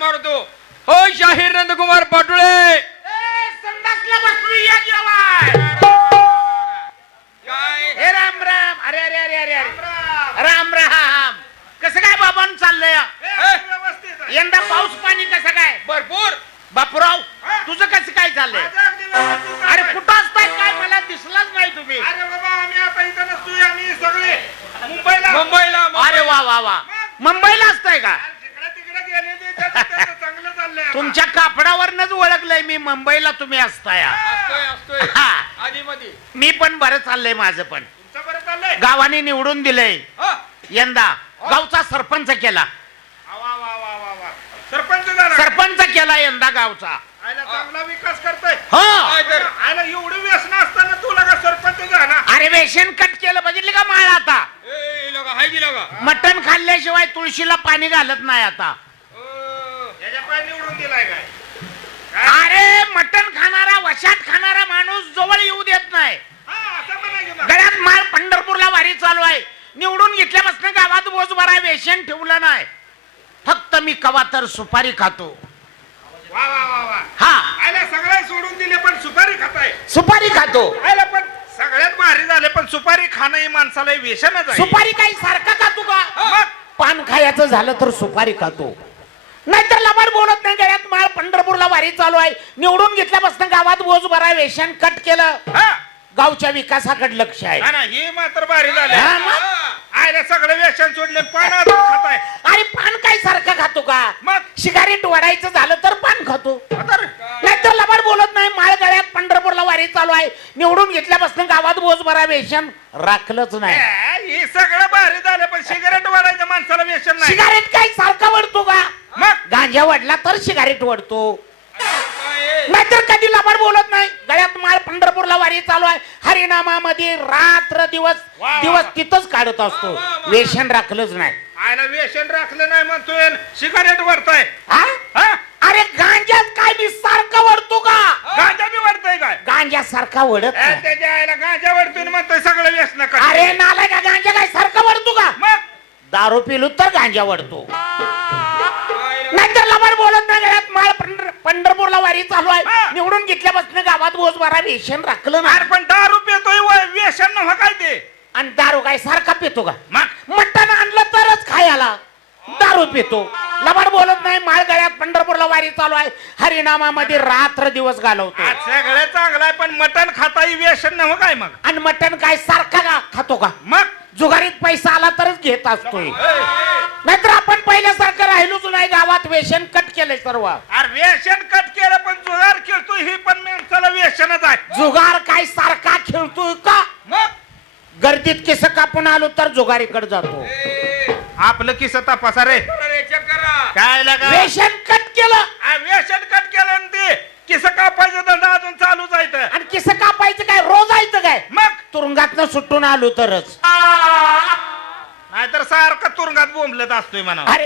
मारतो. हो शाहीर नंदकुमार पाटोळे. संडासला बसली या जेवाय. काय हे राम राम. अरे अरे अरे अरे अरे राम राम. कसं काय बाबांनो चाललंय? यंदा पाऊस पाणी कसं काय? भरपूर. बापूराव तुझं कसं काय चाललंय? अरे कुठं असताय काय मला दिसलाच नाही तुम्ही. अरे बाबा आम्ही आता इथं नसतोय, आम्ही सगळे मुंबईला. मुंबईला. अरे वा वा वा. मुंबईला असताय का? जिकडे तिकडे गेले ते त्याचं चांगलं चाललंय आता. तुमच्या कापडावरनच ओळखलंय मी मुंबईला तुम्ही असताय. असतोय असतोय. हा. आधी मध्ये. मी पण बरं चाललंय माझं पण. तुमचं बरं चाललंय? गावाने निवडून दिलंय हा. यंदा. गावचा सरपंच केला. वा वा वा वा वा. सरपंच झाला. सरपंच केला यंदा गावचा. आयला चांगला विकास करतोय. हो. काय तर. आयला एवढी व्यसन असताना तुला का सरपंच झाला? अरे वेशन कट केलं बघितली का माळ आता. ए लगा हाय की लगा. मटण खाल्ल्याशिवाय तुळशीला पाणी घालत नाही आता. याच्या पाय निवडून दिलाय काय? अरे मटण खाणारा वशात खाणारा माणूस जवळ येऊ देत नाही. हा असं म्हणायचं ना. गळ्यात माळ पंढरपूरला वारी चालू आहे. निवडून घेतल्यापासून गावात बोज भराय वेशन ठेवलं नाही. फक्त मी कवा तर सुपारी खातो. वा वा वा वा. हा आयला सगळं सोडून दिले पण सुपारी खाताय. सुपारी खातो. आयला पण सगळ्यात भारी झाले पण सुपारी खाणं हे माणसाला व्यसनच आहे. सुपारी काही सारखा खातो का? मग पान खायचं झालं तर सुपारी खातो. नाहीतर लबाड बोलत नाही. गळ्यात माळ पंढरपूरला वारी चालू आहे. निवडून घेतल्यापासून गावात बोज भराय वेशन कट केलं. हा गावच्या विकासाकडे लक्ष आहे. ना हे मात्र भारी झाले. हा, मग? आयला सगळं व्यसन सोडले पान अजून खाताय. अरे पान काय सारखं खातो का? मग सिगारेट वडायचं झालं तर पान खातो. आता रे. नाहीतर लबाड बोलत नाही. माळ गळ्यात पंढरपूरला वारी चालू आहे. निवडून घेतल्यापासून गावात बोज भरा वेशन राखलंच नाही. हे सगळं भारी झालं पण सिगारेट वाढायचं माणसाला व्यसन नाही. सिगारेट काय सारखा वडतो का? मग गांजा वडला तर सिगारेट वडतो. काय नाहीतर कधी लबाड बोलत नाही. गळ्यात माळ पंढरपूरला वारी चालू आहे. हरिनामामध्ये रात्र दिवस वा, वा. दिवस तिथंच काढत असतो. वा, वा, वा. वेशन राखलंच नाही. आयला व्यसन राखलं नाही म्हणतोय सिगारेट वरताय. हा? हा अरे गांजात काय मी सारखा वडतो का? गांजा बी वरताय काय? गांजा सारखा वडत नाही. त्याच्या आयला गांजा वरतोय म्हणतोय सगळं व्यसन अरे नालाय का गांजा काय सारखा वडतो का? मग दारू पिलो तर गांजा वडतो. काय नाहीतर लबाड बोलत नाही. गळ्यात माळ पंढरपूरला वारी चालू आहे. हा. निवडून घेतल्यापासून गावात बोज भरा वेशन राखलं अरे नाही. पण दारू पितोय व्यसन नव्हा काय ते? आणि दारू काय सारखा पितो का? मग मटण आणलं तरच खायला दारू पितो. लबाड बोलत नाही. माळ गळ्यात पंढरपूरला वारी चालू आहे. हरिनामामध्ये रात्र दिवस घालवतो. आज सगळं चांगलं आहे पण मटण खाता ही व्यसन नव्हा काय मग? आणि मटण काय सारखा का खातो का? मग जुगारीत पैसा आला तरच घेत असतोय. नाहीतर आपण पहिल्यासारखं राहिलोच नाही. गावात वेशन कट केलंय सर्व. अरे व्यसन कट केलं पण जुगार खेळतोय ही पण माणसाला व्यसनच आहे. जुगार काय सारखा खेळतोय का? मग गर्दीत केस कापून आलो तर जुगारीकडे जातो. आपलं किस तपासा रे. चेक करा. काय लागा वेशन कट केलं व्यसन कट केलं आणि ते किस कापायचं धंदा अजून चालूच आहे तर. आणि केस कापायचं काय रोज आयचं काय? मग तुरुंगातनं सुटून आलो तरच. नाहीतर सारखं तुरुंगात बोंबलत असतोय म्हणा. अरे